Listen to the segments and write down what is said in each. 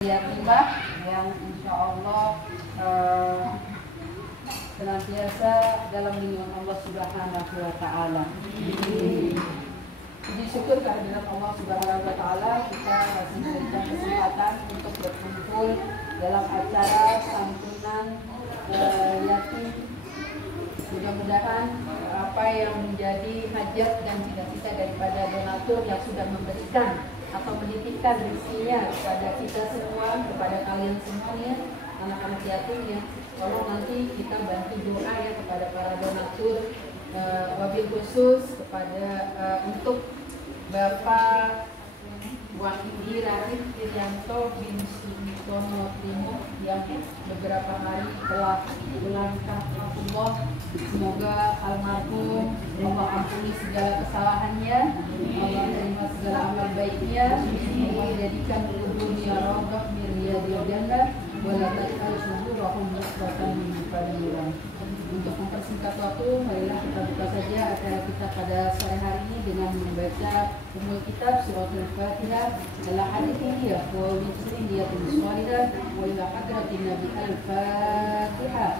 Yatimah yang insya Allah senantiasa dalam lindungan Allah Subhanahu wa Ta'ala. Puji syukur kehadiran Allah Subhanahu wa Ta'ala, kita masih diberikan kesempatan untuk berkumpul dalam acara santunan yatim. Mudah-mudahan apa yang menjadi hajat dan cita-cita daripada donatur yang sudah memberikan atau menitipkan rezekinya kepada kita semua, kepada kalian semuanya, anak-anak yatim ya, tolong nanti kita bantu doa ya kepada para donatur, wabil khusus kepada untuk Bapak Wahidi Radit Irianto bin Sutono Timur yang beberapa hari telah melangkah Allah. Semoga almarhum Allah ampuni segala kesalahannya, Allah terima segala amal baiknya, Allah jadikan kuburnya rawdah min riyadil jannah wa la taj'al syuhurahum muqbatan min fadilah. Untuk mempersingkat waktu, marilah kita buka saja acara kita pada sore hari ini dengan membaca Ummul Kitab Suratul Fatihah. Adalah hadis ini ya, wa muslim dia tuliswalidah wa ila hadratin Nabi Al-Fatihah.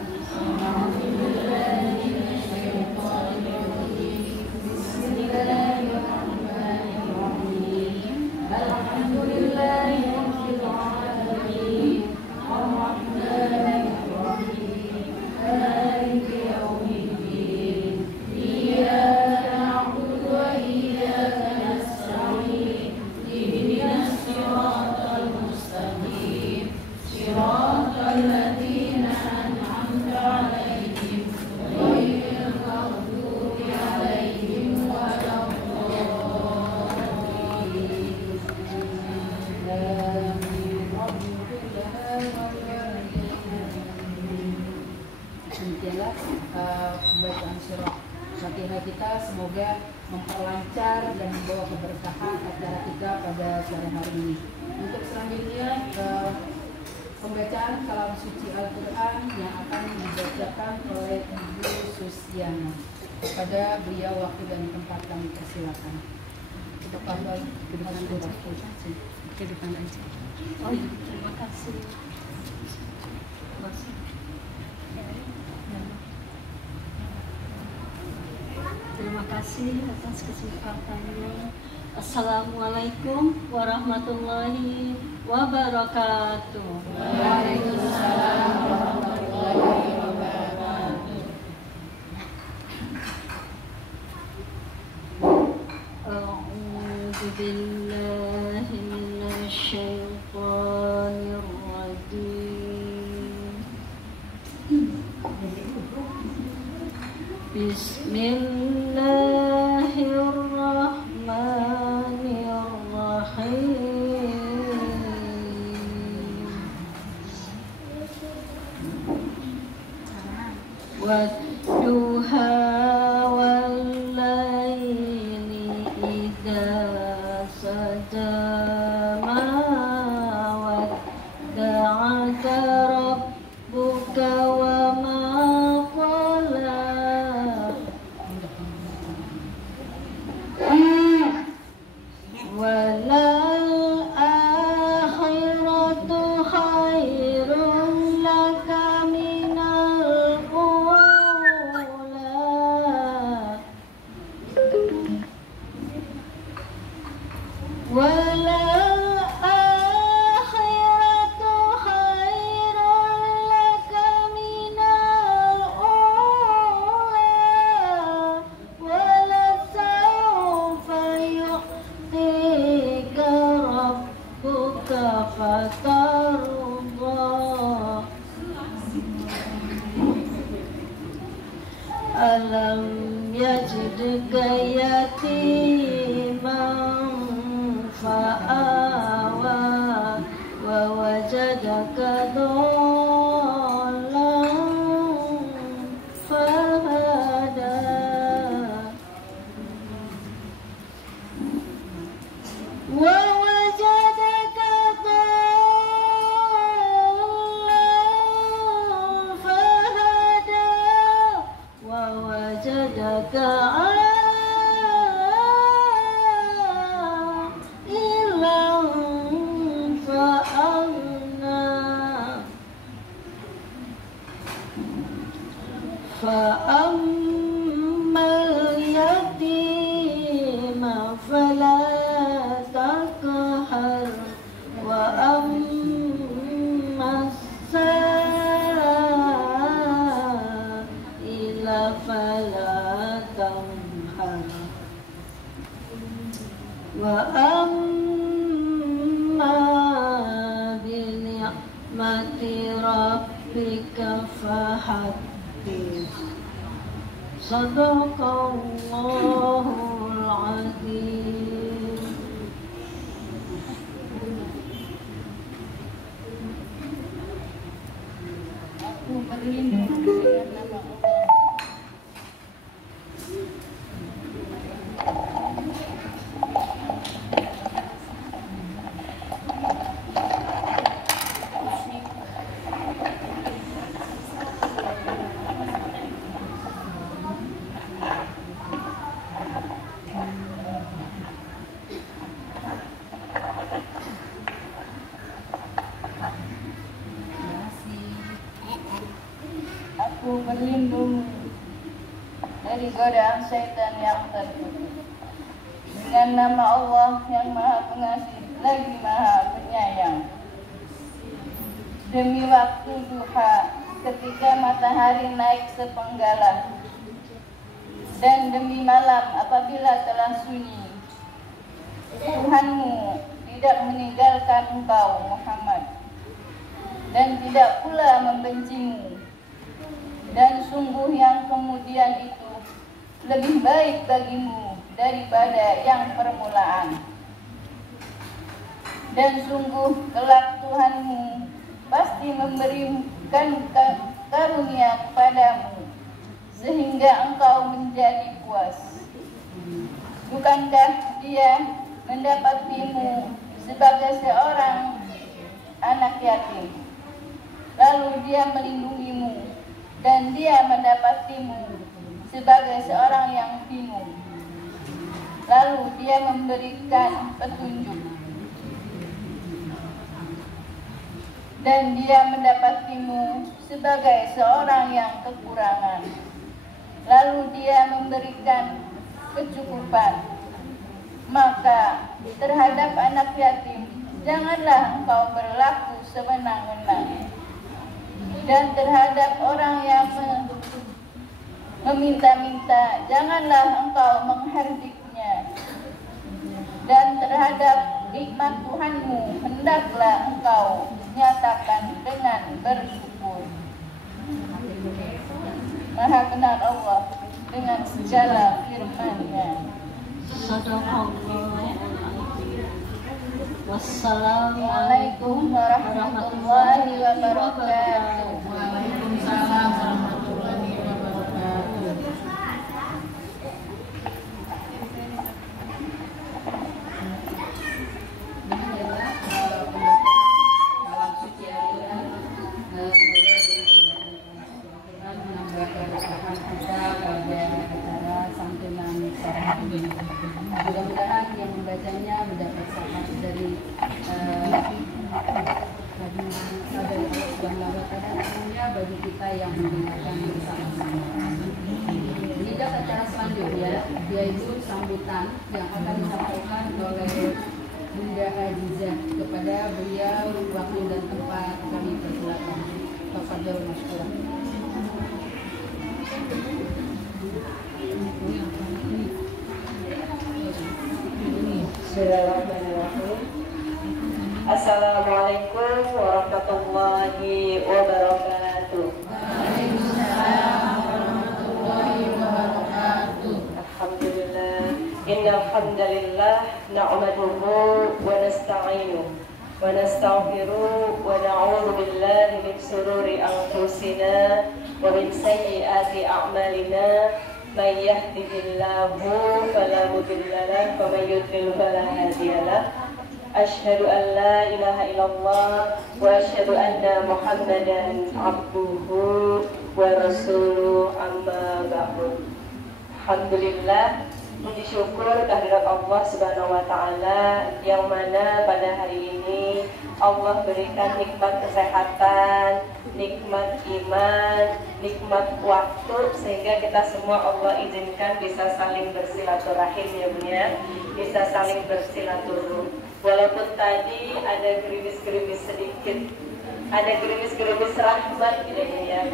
Bismillahirrahmanirrahim. Alhamdulillahirabbil alamin. Arrahmanirrahim. Maliki yaumiddin. Iyyaka na'budu wa iyyaka nasta'in. Ihdinas siratal mustaqim. Siratal ladzina an'amta 'alaihim ghairil maghdubi 'alaihim Demikianlah pembacaan surah Fatihah kita, semoga memperlancar dan membawa keberkahan acara kita pada sore hari ini. Untuk selanjutnya pembacaan kalam suci Al-Quran yang akan dibacakan oleh Ibu Susiana. Kepada beliau waktu dan tempat kami persilakan. Kita pandai di depan surah. Oke, di depan aja. Oh, terima kasih. Terima kasih atas kesempatannya. Assalamualaikum warahmatullahi wabarakatuh. Waalaikumsalam warahmatullahi wabarakatuh. A'udzu billahi minasyaitonir rajim. Bismillahirrahmanirrahim. Wadduha wal-laili idza saja ma wadda'aka rabbuka wa ma qala. Walal akhiratu khairun laka minal ula. Walal akhiratu khairun laka minal ula. Walasawfa yu'tika rabbuka fatarda. Alam yajidka yatiman fa'awa wa wajadaka dhallan fahada. Wa wajadaka dhallan fahada. Wa wajadaka ilan fa'awa. وأما اليتيم فلا تقهر وأما السائل فلا تنهر وأما بنعمة ربك فحدث صدق الله العظيم. Aku berlindung dengan nama Allah. Aku berlindung dari godaan syaitan yang terkutuk dengan nama Allah yang Maha Pengasih lagi Maha Penyayang. Demi waktu duha ketika matahari naik sepenggalan, dan demi malam apabila telah sunyi, Tuhanmu tidak meninggalkan engkau Muhammad dan tidak pula membencimu. Dan sungguh yang kemudian itu lebih baik bagimu daripada yang permulaan. Dan sungguh kelak Tuhanmu pasti memberikan karunia kepadamu sehingga engkau menjadi puas. Bukankah Dia mendapatimu sebagai seorang anak yatim, lalu Dia melindungimu, dan Dia mendapatimu sebagai seorang yang bingung, lalu Dia memberikan petunjuk, dan Dia mendapatimu sebagai seorang yang kekurangan, lalu Dia memberikan kecukupan. Maka terhadap anak yatim janganlah engkau berlaku sewenang-wenang, dan terhadap orang yang meminta-minta janganlah engkau menghardiknya, dan terhadap nikmat Tuhanmu hendaklah engkau nyatakan dengan bersyukur. Maha benar Allah dengan segala firman-Nya. Wassalamualaikum warahmatullahi wabarakatuh. Waalaikumsalam warahmatullahi wabarakatuh. Dalam suci Al-Quran, menambah keberkahan kita pada acara santunan Sarah ini. Mudah-mudahan yang membacanya mendapat syafaat dari Allah Subhanahu wa Ta'ala, umumnya bagi kita yang mendengarkan bersama-sama. Tidak acara selanjutnya yaitu sambutan yang akan disampaikan oleh Bunda Azizah. Kepada beliau waktu dan tempat kami persilakan. Tafadhol masyaallah. Bismillahirrahmanirrahim. Assalamualaikum warahmatullahi wabarakatuh. Waalaikumsalam warahmatullahi wabarakatuh. Alhamdulillah. Innal hamdalillah na'maduhu wa nasta'inuhu wa nastaghfiruhu wa na'udzu billahi min shururi anfusina wa min sayyiati a'malina. Man yahdihillahu fala mudilla lahu wa man yudlil fala hadiya lahu. Asyhadu an la ilaha illallah wa asyhadu anna Muhammadan abduhu wa rasuluhu amma ba'du. Alhamdulillah, Puji syukur kehadirat Allah Subhanahu wa Ta'ala, yang mana pada hari ini Allah berikan nikmat kesehatan, nikmat iman, nikmat waktu, sehingga kita semua Allah izinkan bisa saling bersilaturahim ya Bu ya, bisa saling bersilaturahim. Walaupun tadi ada gerimis-gerimis sedikit, ada gerimis-gerimis rahmat gitu ya.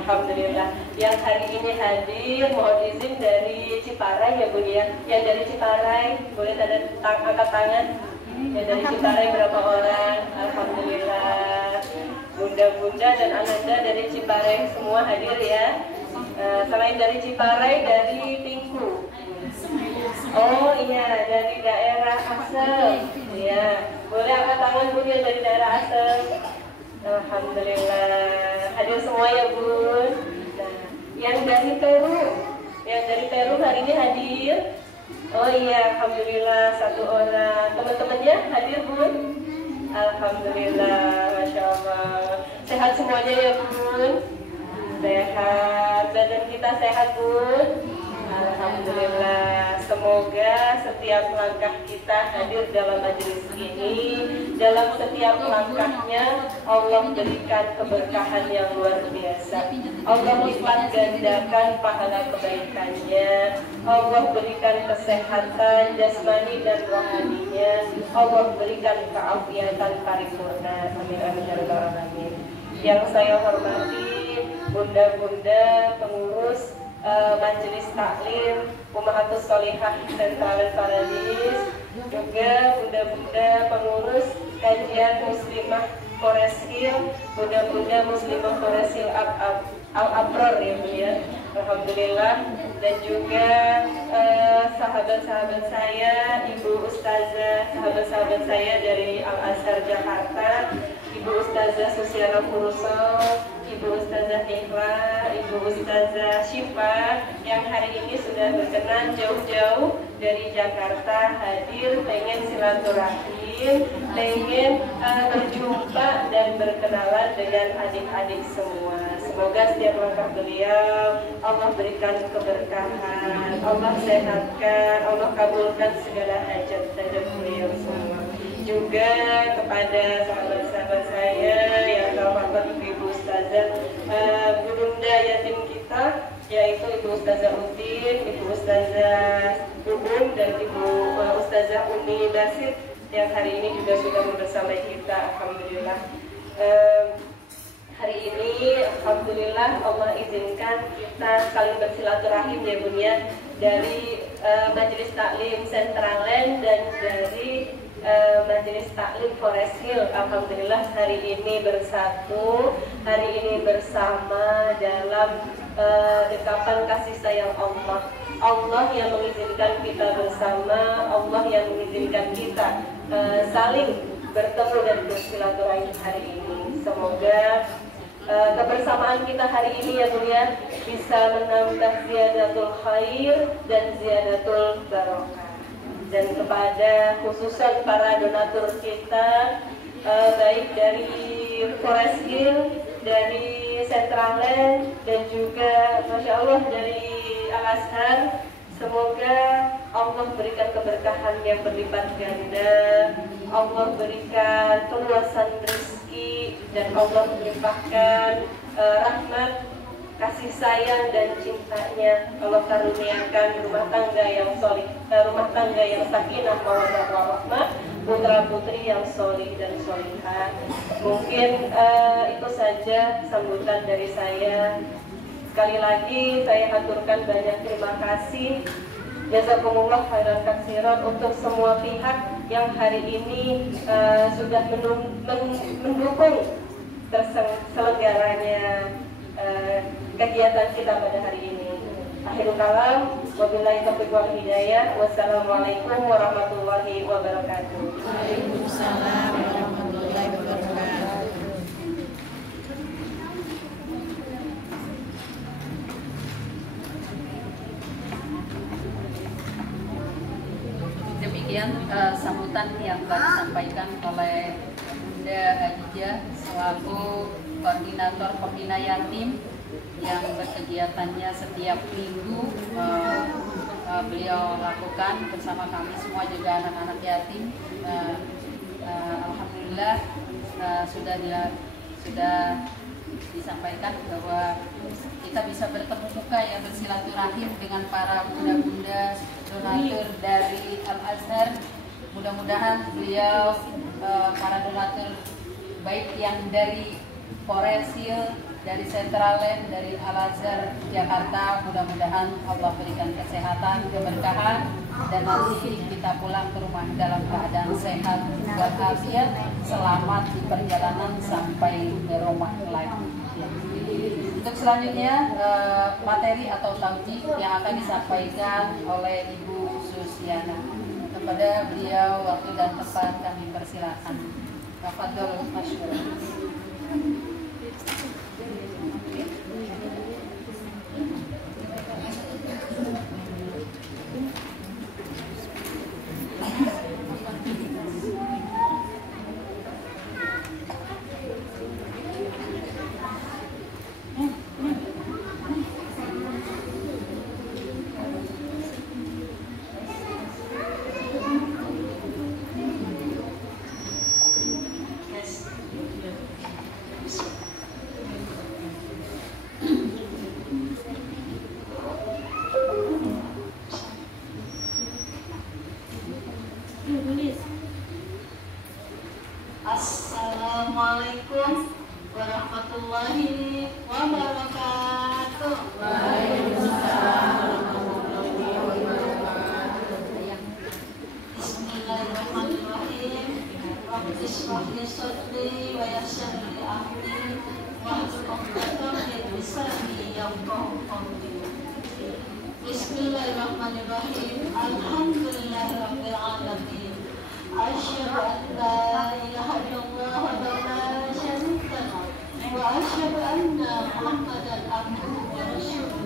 Alhamdulillah. Yang hari ini hadir mohon izin dari Ciparai ya Bu ya. Yang dari Ciparai boleh tanda angkat tangan. Yang dari Ciparai berapa orang? Alhamdulillah. Bunda-bunda dan ananda dari Ciparai semua hadir ya. Selain dari Ciparai, dari Pingku. Oh iya, dari daerah Asem. Ya, boleh angkat tangan Bu ya dari daerah Asem. Alhamdulillah, hadir semua ya Bun. Nah, yang dari Peru hari ini hadir. Oh iya, alhamdulillah satu orang. Teman-temannya hadir Bun. Alhamdulillah, masya Allah. Sehat semuanya ya Bun. Sehat, badan kita sehat Bun. Alhamdulillah. Semoga setiap langkah kita hadir dalam majelis ini, dalam setiap langkahnya Allah berikan keberkahan yang luar biasa. Allah lipat gandakan pahala kebaikannya. Allah berikan kesehatan jasmani dan rohaninya. Allah berikan keafiatan paripurna. Amin amin ya rabbal alamin. Yang saya hormati bunda-bunda pengurus Majelis Taklim Ummahatus Sholihah Sentral Paradis, juga bunda-bunda pengurus kajian Muslimah Forest Hill, bunda-bunda Muslimah Forest Hill Al-Abror ya Bu ya. Alhamdulillah. Dan juga sahabat-sahabat saya, Ibu Ustazah, sahabat-sahabat saya dari Al-Azhar Jakarta, Ibu Ustazah Susiana Furuso, Ibu Ustazah Ikhla, Ibu Ustazah Syifa, yang hari ini sudah berkenan jauh-jauh dari Jakarta hadir, pengen silaturahim, pengen berjumpa dan berkenalan dengan adik-adik semua. Semoga setiap langkah beliau Allah berikan keberkahan, Allah sehatkan, Allah kabulkan segala hajat-hajat beliau semua. Juga kepada sahabat-sahabat saya yang terhormat Ibu Ustazah Bunda yatim kita, yaitu Ibu Ustazah Udin, Ibu Ustazah Ubun, dan Ibu Ustazah Umi Basit yang hari ini juga sudah bersama kita. Alhamdulillah. Hari ini alhamdulillah Allah izinkan kita saling bersilaturahim ya Bun ya, dari Majelis Taklim Sentraland dan dari Majelis Taklim Forest Hill. Alhamdulillah hari ini bersatu, hari ini bersama dalam dekapan kasih sayang Allah. Allah yang mengizinkan kita bersama, Allah yang mengizinkan kita saling bertemu dan bersilaturahim hari ini. Semoga kebersamaan kita hari ini ya Bun ya bisa menambah ziyadatul khair dan ziyadatul barokah. Dan kepada khususan para donatur kita, baik dari Forest Hill, dari Centraland, dan juga Masya Allah dari Al-Azhar, semoga Allah berikan keberkahan yang berlipat ganda, Allah berikan keluasan rezeki, dan Allah melimpahkan rahmat, kasih sayang dan cintanya. Allah karuniakan rumah tangga yang solih, rumah tangga yang sakinah mawaddah warahmah, putra putri yang solih dan solihah. Mungkin itu saja sambutan dari saya. Sekali lagi saya haturkan banyak terima kasih. Jazakumullah khairan katsiran untuk semua pihak yang hari ini sudah mendukung terselenggaranya kegiatan kita pada hari ini. Akhirul kalam, wabillahi taufiq wal hidayah. Wassalamualaikum warahmatullahi wabarakatuh. Waalaikumsalam warahmatullahi wabarakatuh. Demikian sambutan yang baru disampaikan oleh Bunda Hadijah selaku koordinator pembina yatim yang berkegiatannya setiap minggu beliau lakukan bersama kami semua juga anak-anak yatim. Alhamdulillah sudah disampaikan bahwa kita bisa bertemu muka ya, bersilaturahim dengan para bunda-bunda donatur dari Al-Azhar. Mudah-mudahan beliau para donatur baik yang dari Foresil, dari Centraland, dari Al-Azhar Jakarta, mudah-mudahan Allah berikan kesehatan, keberkahan, dan nanti kita pulang ke rumah dalam keadaan sehat walafiat, selamat di perjalanan sampai ke rumah lagi. Untuk selanjutnya materi atau tauji yang akan disampaikan oleh Ibu Susiana. Kepada beliau waktu dan tempat kami persilakan. Tafadhol masyhur. Assalamualaikum warahmatullahi wabarakatuh. Bismillahirrahmanirrahim. Rabbi shrah li sadri wa yassir li amri wahlul 'uqdatam min lisani yafqahu qawli. Bismillahirrahmanirrahim. Alhamdulillahirabbil alamin. Asyhadu an la ilaha illallah wa la syarika lahu wa asyhadu anna Muhammadan abduhu wa rasuluh.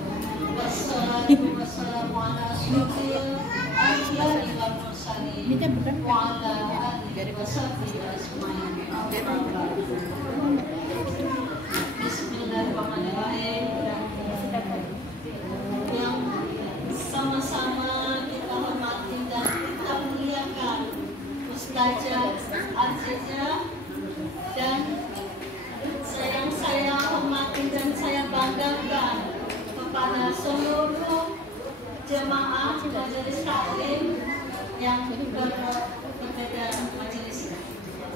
Wassalatu wassalamu ala asyrofil anbiya'i wal mursalin wa ala alihi wa sahbihi ajmain. Bismillahirrahmanirrahim. Yang sama-sama kita hormati dan kita muliakan Ustazah Azizah, dan yang saya hormati dan saya banggakan kepada seluruh jemaah majelis taklim yang berbeda majelis.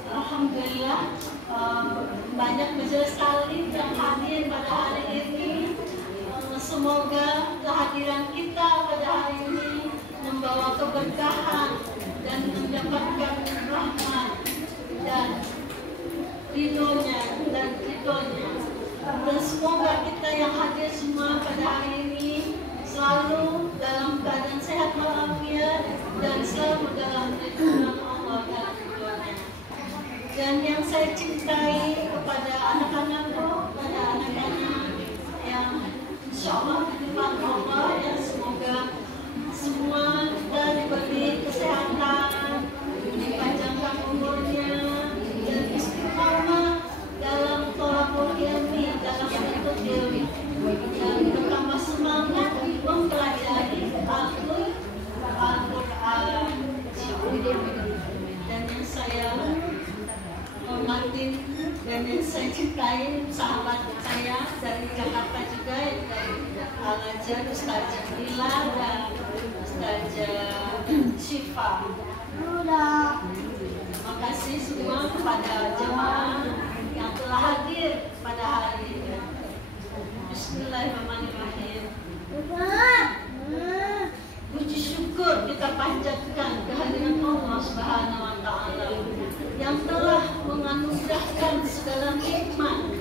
Alhamdulillah banyak majelis taklim yang hadir pada hari ini. Semoga kehadiran kita pada hari ini membawa keberkahan dan mendapatkan rahmat dan ridhonya dan semoga kita yang hadir semua pada hari ini selalu dalam keadaan sehat walafiat dan selalu dalam lindungan Allah dan ridhonya. Dan yang saya cintai kepada anak-anakku, pada anak-anak yang insyaallah di depan Allah, ya semoga semua kita diberi kesehatan, dipanjangkan umurnya, dan istiqamah dalam thalabul ilmi, dalam menuntut ilmu, dan bertambah semangat mempelajari Al-Quran. Dan yang saya hormati dan yang saya cintai, sahabat saya dari Jakarta juga, dari Al-Azhar, Ustazah Lila dan Ustazah Syifa. Terima kasih semua kepada jemaah yang telah hadir pada hari ini. Bismillahirrahmanirrahim. Puji syukur kita panjatkan kehadiran Allah Subhanahu wa Ta'ala yang telah menganugerahkan segala nikmat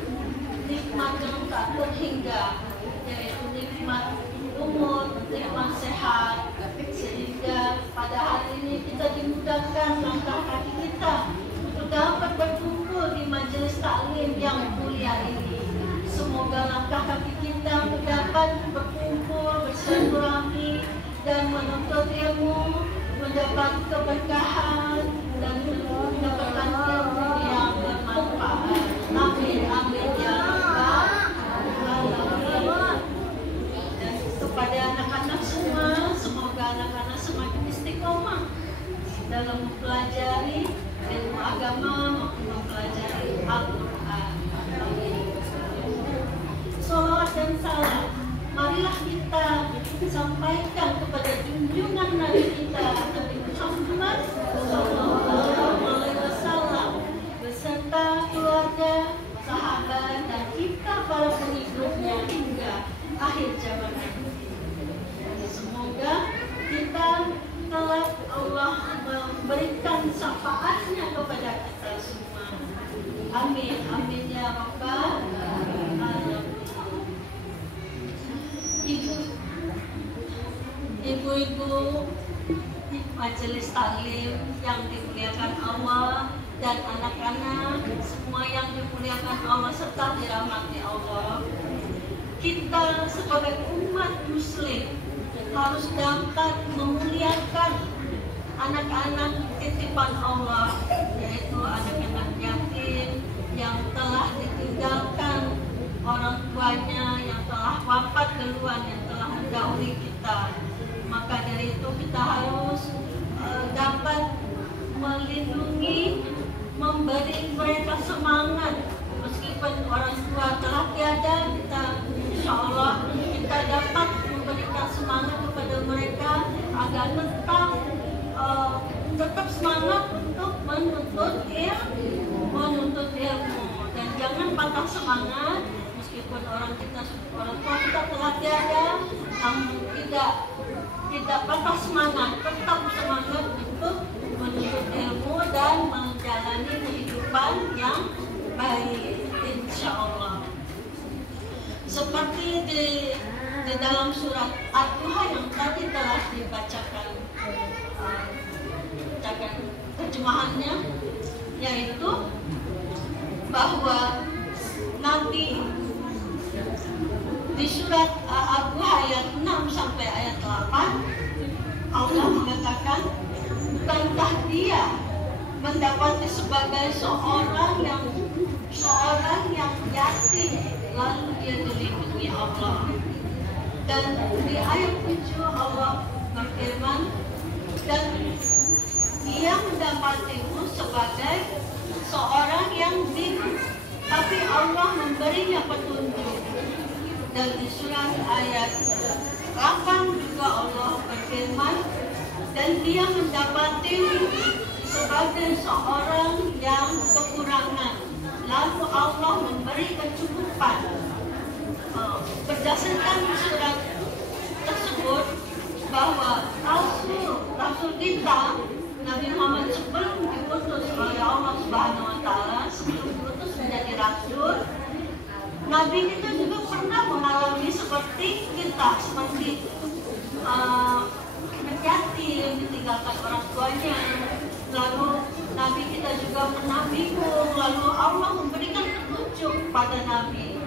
yang tak terhingga, yaitu nikmat umur, nikmat sehat, sehingga pada hari ini kita dimudahkan langkah kaki kita untuk dapat berkumpul di majelis taklim yang mulia ini. Semoga langkah kaki kita dapat berkumpul, bersilaturahmi dan menuntut ilmu, mendapat keberkahan dan mendapatkan ilmu yang bermanfaat. Amin, amin ya rabbal alamin. Dan kepada anak-anak semua, semoga keluarga, sahabat, dan kita para pengikutnya hingga akhir zaman nanti. Semoga kita kelak Allah memberikan syafaatnya kepada kita semua. Amin, amin ya Rabbal Alamin. Ibu-ibu majelis taklim yang dimuliakan Allah, dan anak-anak semua yang dimuliakan Allah serta dirahmati Allah, kita sebagai umat muslim harus dapat memuliakan anak-anak titipan Allah, yaitu anak-anak yatim yang telah ditinggalkan orang tuanya, yang telah wafat duluan, yang telah mendahului kita. Maka dari itu kita harus dapat melindungi, memberi mereka semangat. Meskipun orang tua telah tiada, kita insya Allah kita dapat memberikan semangat kepada mereka agar tetap semangat untuk menuntut ilmu, dan jangan patah semangat. Meskipun orang tua kita telah tiada, namun tidak patah semangat, tetap semangat untuk menuntut ilmu dan menjalani kehidupan yang baik, insya Allah. Seperti di dalam surat Ad-Duha yang tadi telah dibacakan terjemahannya, yaitu bahwa Nabi di surat Ad-Duha ayat 6 sampai ayat 8 Allah mengatakan, bukankah dia mendapati sebagai seorang yang yatim lalu dia dilindungi Allah. Dan di ayat 7 Allah berfirman, dan dia mendapatimu sebagai seorang yang bingung, tapi Allah memberinya petunjuk. Dan di surat ayat 8 juga Allah berfirman, dan dia mendapatimu sebagai seorang yang kekurangan, lalu Allah memberi kecukupan. Berdasarkan surat tersebut bahwa Rasul kita Nabi Muhammad sebelum diutus oleh Allah Subhanahu Wa Taala, sebelum diutus menjadi Rasul, Nabi kita juga pernah mengalami seperti kita, seperti yatim, ditinggalkan orang tuanya. Lalu Nabi kita juga pernah bingung, lalu Allah memberikan petunjuk pada Nabi.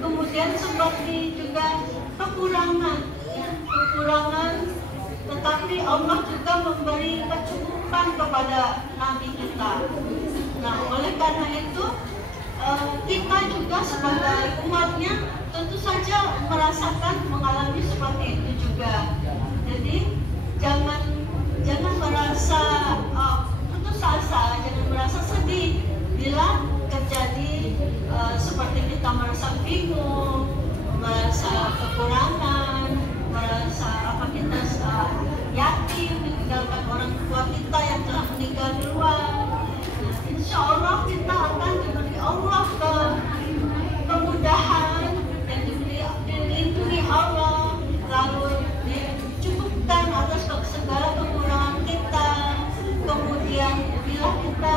Kemudian seperti juga kekurangan, tetapi Allah juga memberi kecukupan kepada Nabi kita. Nah, oleh karena itu kita juga sebagai umatnya tentu saja mengalami seperti itu juga. Jadi jangan merasa putus asa, jangan merasa sedih bila terjadi seperti kita merasa bingung, merasa kekurangan, merasa kita yatim ditinggalkan orang tua kita yang telah meninggal duluan. Insya Allah kita akan diberi Allah kemudahan dan dilindungi Allah, lalu dicukupkan atas segala kekurangan kita. Kemudian bila kita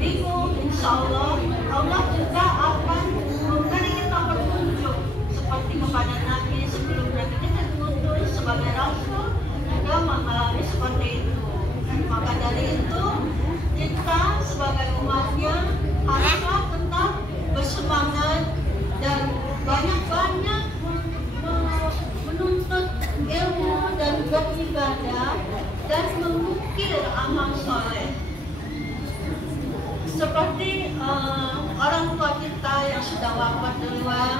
bingung, insya Allah juga akan memberi kita petunjuk seperti kepada Nabi sebelum Nabi kita diutus sebagai Rasul juga mengalami seperti itu. Maka dari itu kita sebagai umatnya haruslah tetap bersemangat dan banyak-banyak menuntut ilmu dan beribadah dan mengukir amal soleh. Seperti orang tua kita yang sudah wafat duluan,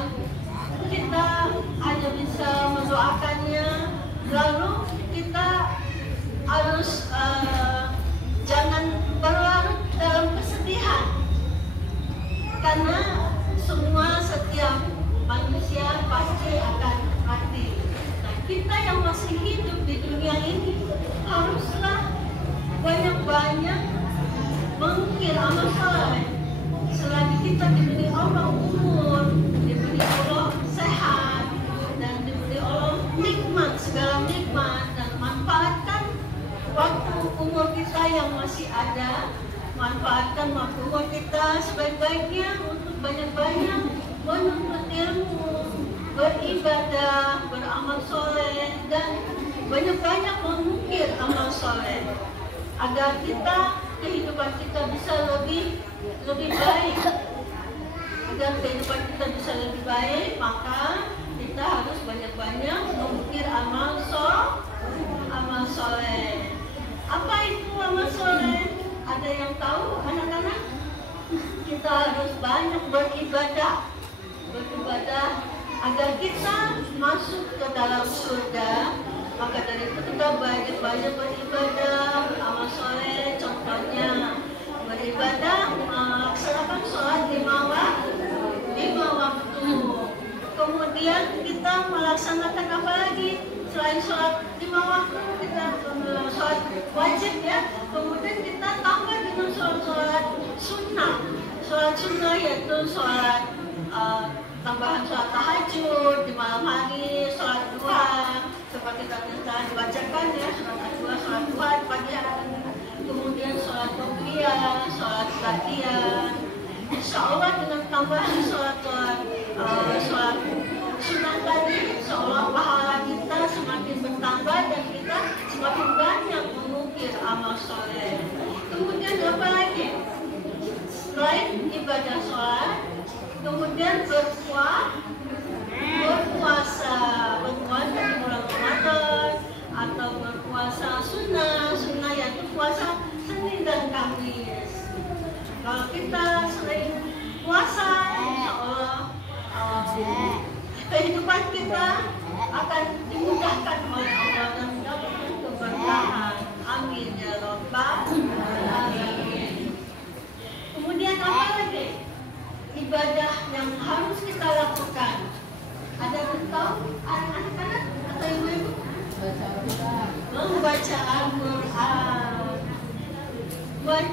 kita hanya bisa mendoakannya. Lalu kita harus jangan berlarut dalam kesedihan, karena setiap manusia pasti akan mati. Nah, kita yang masih hidup di dunia ini haruslah banyak-banyak mengukir amal soleh selagi kita diberi Allah umur, diberi Allah sehat, dan diberi Allah nikmat, segala nikmat, dan manfaatkan waktu umur kita yang masih ada, manfaatkan waktu umur kita sebaik-baiknya untuk banyak-banyak menuntut ilmu, beribadah, beramal soleh, dan banyak-banyak mengukir amal soleh, agar kehidupan kita bisa lebih baik. Agar kehidupan kita bisa lebih baik, maka kita harus banyak-banyak mengukir amal soleh. Apa itu amal soleh? Ada yang tahu, anak-anak? Kita harus banyak beribadah agar kita masuk ke dalam surga. Maka dari itu kita banyak-banyak beribadah, amal soleh. Contohnya beribadah, melaksanakan sholat 5 waktu. Kemudian kita melaksanakan apa lagi? Selain sholat 5 waktu, kita sholat wajib ya. Kemudian kita tambah dengan sholat sunnah. Sholat sunnah yaitu sholat tambahan sholat tahajud di malam hari, sholat duha seperti tadi telah dibacakan ya, sholat duha di pagi hari. Kemudian sholat qobliyah, sholat ba'diyah. Insya Allah dengan tambahan sholat sunnah tadi, insya Allah pahala kita semakin bertambah dan kita semakin banyak mengukir amal soleh. Kemudian apa lagi? Selain ibadah sholat, kemudian berpuasa di bulan Ramadan, atau berpuasa sunnah yaitu puasa Senin dan Kamis. Kalau kita sering puasa, insya Allah kehidupan kita akan dimudahkan oleh Allah dan mendapat keberkahan. Amin ya rabbal alamin. Kemudian apa lagi? Ibadah yang harus kita lakukan. Ada yang tahu anak-anak atau ibu-ibu? Membaca Al-Quran.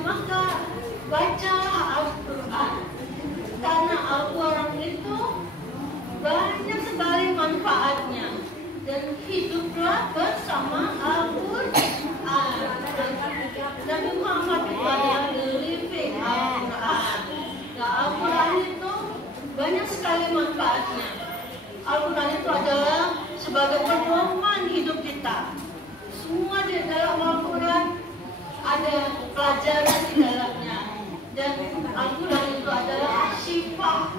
Maka baca Al-Quran, karena Al-Quran itu banyak sekali manfaatnya, dan hiduplah bersama Al-Quran. Nabi Muhammad itu adalah living Al-Quran. Nah, Al-Quran itu banyak sekali manfaatnya. Al-Quran itu adalah sebagai pedoman hidup kita. Semua di dalam Al-Quran ada pelajaran di dalamnya. Dan Al-Quran itu adalah syifa,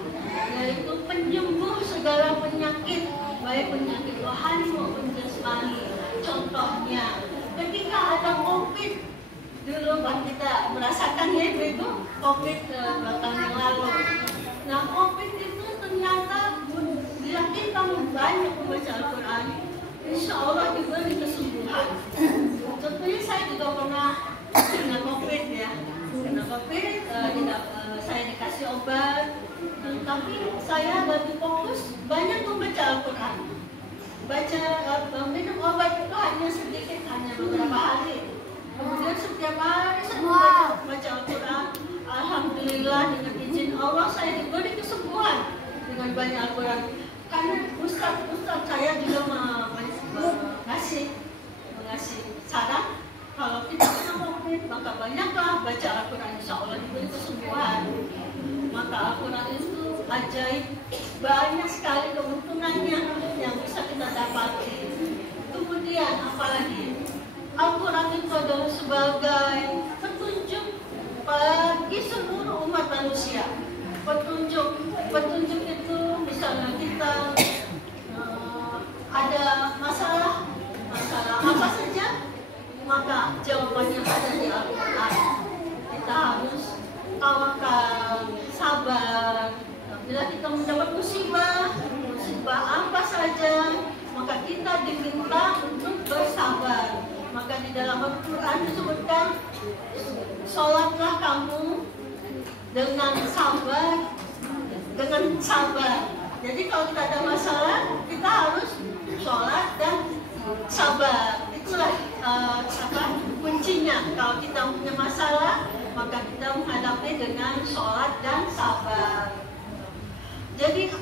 yaitu penyembuh segala penyakit, baik penyakit rohani maupun jasmani. Contohnya, ketika ada COVID, dulu kita merasakan ya itu COVID 2 tahun yang lalu. Nah, COVID itu ternyata bila kita banyak membaca Al-Quran, insya Allah diberi kesembuhan. Contohnya saya juga pernah kena COVID ya. Kena COVID, saya dikasih obat, tapi saya lebih fokus banyak membaca Al-Quran. Minum obat itu hanya sedikit, hanya beberapa hari. Kemudian setiap hari saya membaca Al-Quran. Alhamdulillah dengan izin Allah saya diberi kesembuhan dengan banyak Al-Quran. Karena ustaz saya juga mengasih saran, kalau kita kena COVID maka banyaklah baca Al-Quran, insya Allah diberi kesembuhan. Maka Al-Quran itu ajaib, banyak sekali keuntungannya yang bisa kita dapati. Kemudian apalagi? Al-Quran itu adalah sebagai petunjuk bagi seluruh umat manusia. Petunjuk itu misalnya kita ada masalah apa saja, maka jawabannya ada di Al-Quran. Kita harus tawakal, sabar. Bila kita mendapat musibah apa saja, maka kita diminta untuk bersabar. Maka di dalam Al-Quran disebutkan, sholatlah kamu dengan sabar. Jadi kalau kita ada masalah, kita harus sholat dan sabar. Itulah kuncinya. Kalau kita punya masalah, maka kita menghadapi dengan sholat dan sabar. Jadi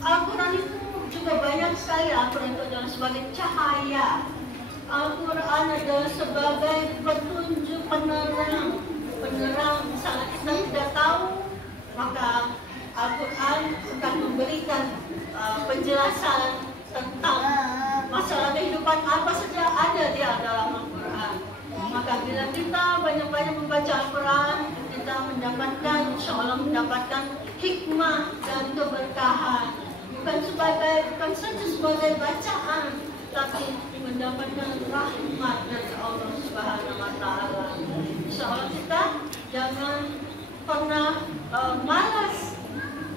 Al-Quran itu juga banyak sekali. Al-Quran itu adalah sebagai cahaya. Al-Quran adalah sebagai petunjuk penerang. Misalnya kita tidak tahu, maka Al-Quran akan memberikan penjelasan tentang masalah kehidupan apa saja ada di dalam Al-Quran. Maka bila kita banyak-banyak membaca Al-Quran, kita mendapatkan, insya Allah mendapatkan hikmah dan keberkahan. Bukan saja sebagai bacaan, tapi mendapatkan rahmat dari Allah Subhanahu wa Ta'ala. Insya Allah kita jangan pernah malas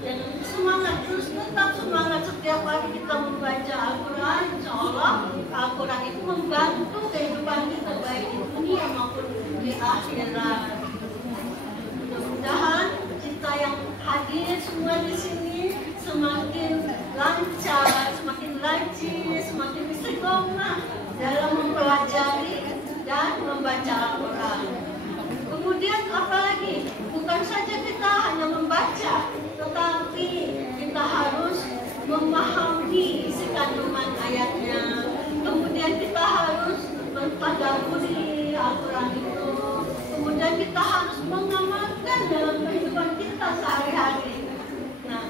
dan semangat, terus tetap semangat setiap hari kita membaca Al-Quran. Insya Allah Al-Quran itu membantu kehidupan kita baik di dunia maupun di akhirat. Mudah-mudahan kita yang hadir semua di sini semakin lancar, semakin rajin, semakin istiqomah dalam mempelajari dan membaca Al-Quran. Kemudian apalagi, bukan saja kita hanya membaca, tetapi kita harus memahami isi kandungan ayatnya. Kemudian kita harus mentadabburi Al-Quran itu. Kemudian kita harus mengamalkan dalam kehidupan kita sehari-hari. Nah,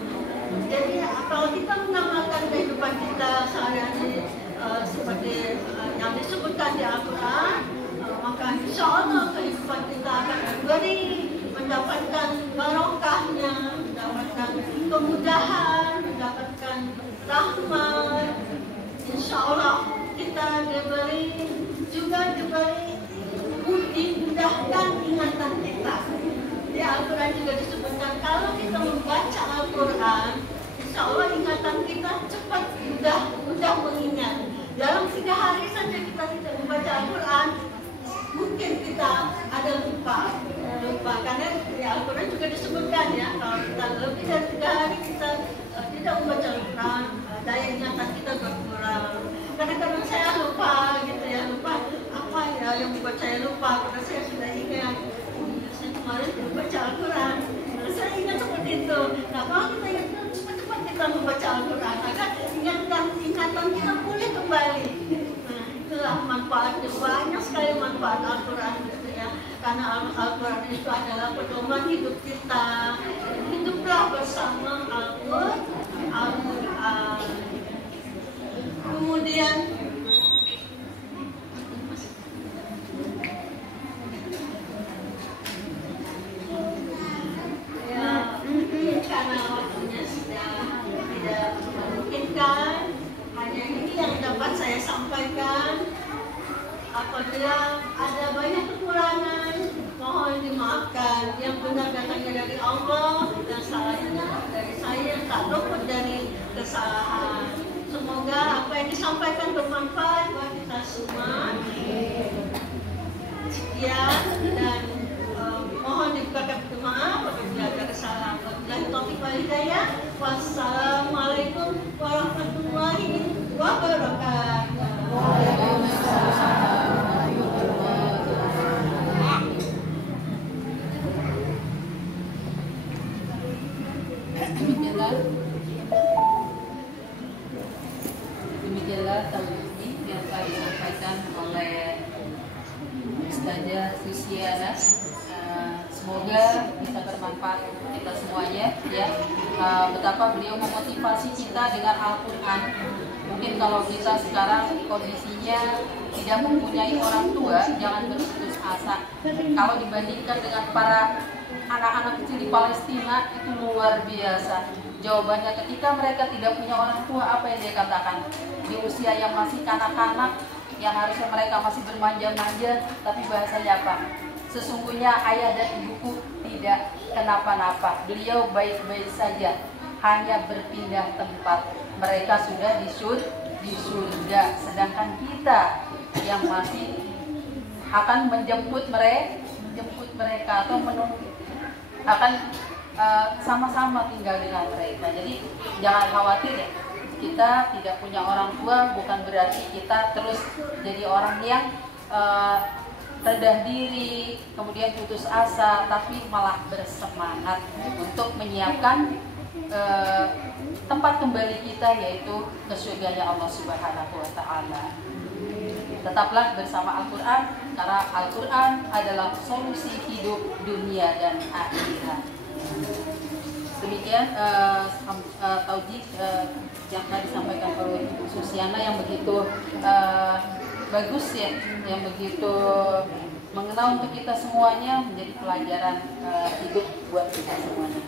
jadi kalau kita mengamalkan kehidupan kita sehari-hari seperti yang disebutkan di Al-Quran, maka insya Allah kehidupan kita akan mendapatkan barokahnya, mendapatkan kemudahan, mendapatkan rahmat. Insya Allah kita dimudahkan ingatan kita. Di Al-Quran juga disebutkan kalau kita membaca Al-Quran, insya Allah ingatan kita cepat mudah mengingat. Dalam 3 hari saja kita tidak membaca Al-Quran, mungkin kita ada lupa karena di Al-Quran juga disebutkan ya, kalau kita lebih dari 3 hari kita tidak membaca Al-Quran, daya ingatan kita berkurang. Kadang-kadang saya lupa gitu ya, lupa apa ya yang membuat saya lupa, karena saya sudah ingat saya kemarin membaca Al-Quran, saya ingat seperti itu. Nah, kalau kita ingat cepat-cepat kita membaca Al-Quran, agar ingatan kita pulih kembali. Nah, itulah manfaatnya, banyak sekali manfaat Al-Quran gitu ya. Karena Al-Quran itu adalah pedoman hidup kita. Hiduplah bersama Al-Quran. Kemudian karena waktunya sudah tidak memungkinkan, hanya ini yang dapat saya sampaikan. Apabila ada banyak kekurangan, mohon dimaafkan. Yang benar datangnya dari Allah, dan salahnya dari saya yang tak luput dari kesalahan. Semoga apa yang disampaikan bermanfaat buat kita semua. Sekian, dan mohon dibukakan pintu maaf apabila ada kesalahan. Wabillahi taufiq wal hidayah. Wassalamualaikum warahmatullahi wabarakatuh. Demikianlah tauhid yang telah disampaikan oleh Ustazah Susiana. Semoga bisa bermanfaat untuk kita semuanya ya. Betapa beliau memotivasi kita dengan Al-Quran. Mungkin kalau kita sekarang kondisinya tidak mempunyai orang tua, jangan berputus asa. Kalau dibandingkan dengan para anak-anak kecil di Palestina, itu luar biasa. Jawabannya ketika mereka tidak punya orang tua, apa yang dia katakan? Di usia yang masih kanak-kanak, yang harusnya mereka masih bermanja-manja, tapi bahasanya apa? Sesungguhnya ayah dan ibuku tidak kenapa-napa. Beliau baik-baik saja, hanya berpindah tempat. Mereka sudah di surga, sedangkan kita yang masih akan menjemput mereka atau menunggu, akan sama-sama tinggal dengan mereka. Jadi jangan khawatir ya, kita tidak punya orang tua bukan berarti kita terus jadi orang yang rendah diri, kemudian putus asa, tapi malah bersemangat untuk menyiapkan tempat kembali kita, yaitu ke surganya Allah Subhanahu wa Ta'ala. Tetaplah bersama Al-Quran, karena Al-Quran adalah solusi hidup dunia dan akhirat. Demikian taujih yang tadi disampaikan oleh Ibu Susiana yang begitu bagus ya, yang begitu mengena untuk kita semuanya, menjadi pelajaran hidup buat kita semuanya.